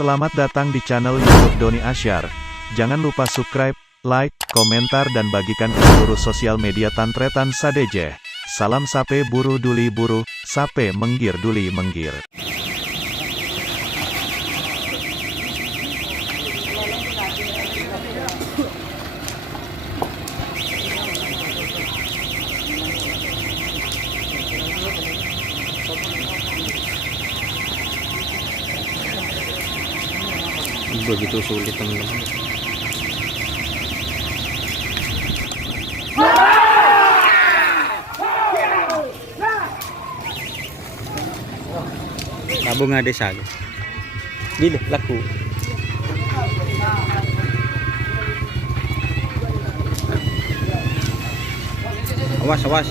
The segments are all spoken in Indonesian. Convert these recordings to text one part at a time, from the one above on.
Selamat datang di channel YouTube Doni Asyar. Jangan lupa subscribe, like, komentar dan bagikan ke seluruh sosial media Tantretan Sadeje. Salam sape buru duli buru, sape menggir duli menggir. Begitu sulit teman-teman. Tabung ada saja. Bila laku. Awas awas.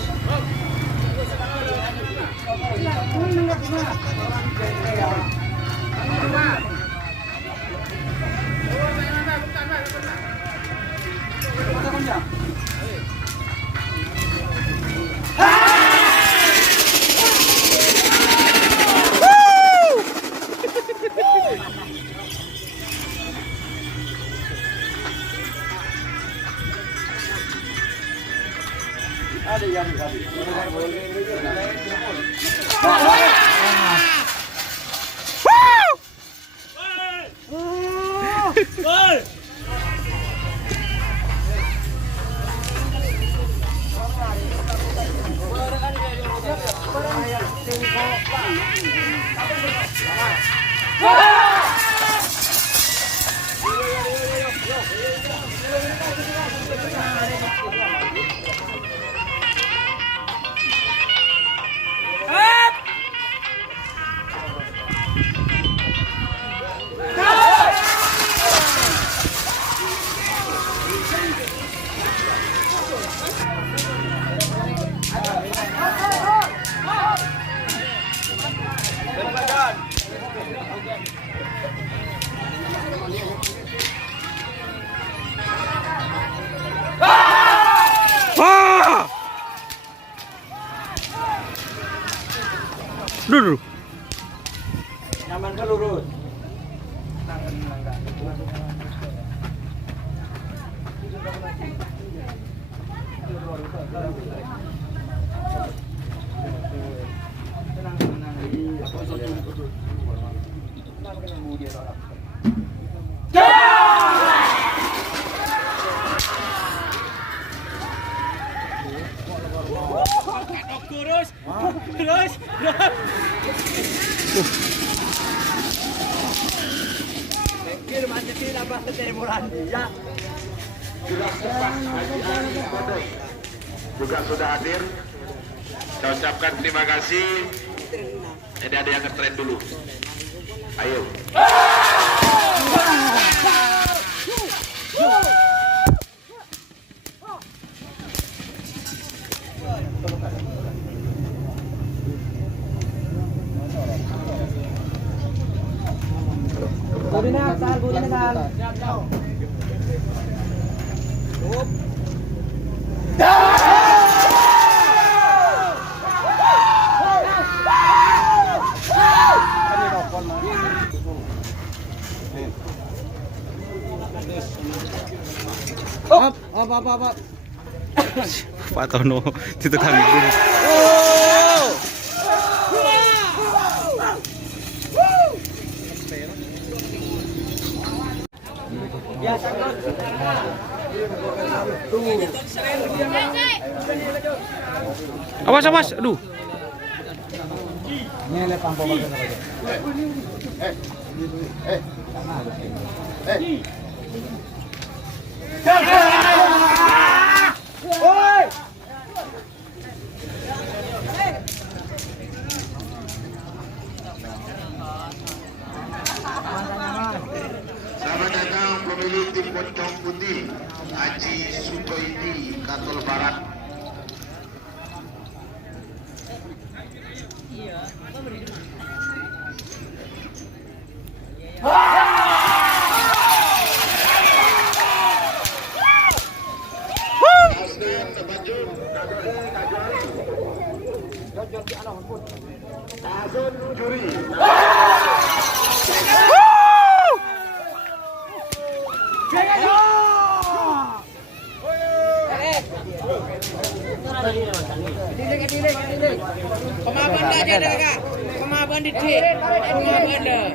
Dulu. Nyaman ke lurus. Terus. Pikir macam apa ketemuan dia. Juga sudah hadir. Saya ucapkan terima kasih. Ini ada yang nge-trend dulu. Ayo. Boleh nak, Apa. Pak Tono itu kami dulu. Awas, aduh. Selamat datang pemilik tim Pocong Putih Haji Sutoidi Katol Barat. Tahun juri. Kemampuan aja deh kak, kemampuan di sini, kemampuan deh.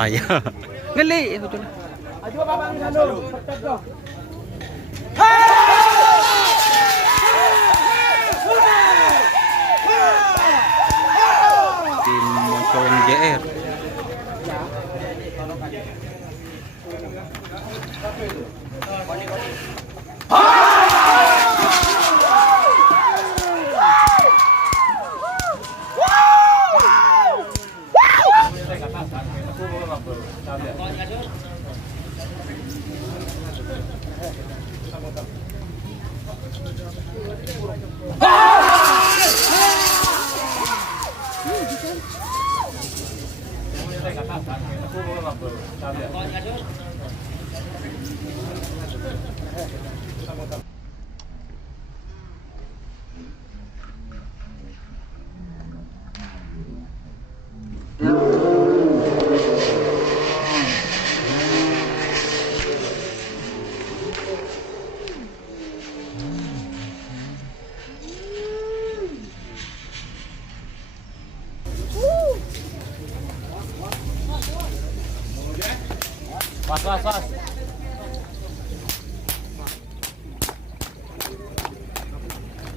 Payah. Ngeli betul. Tim Moncong JR. Was.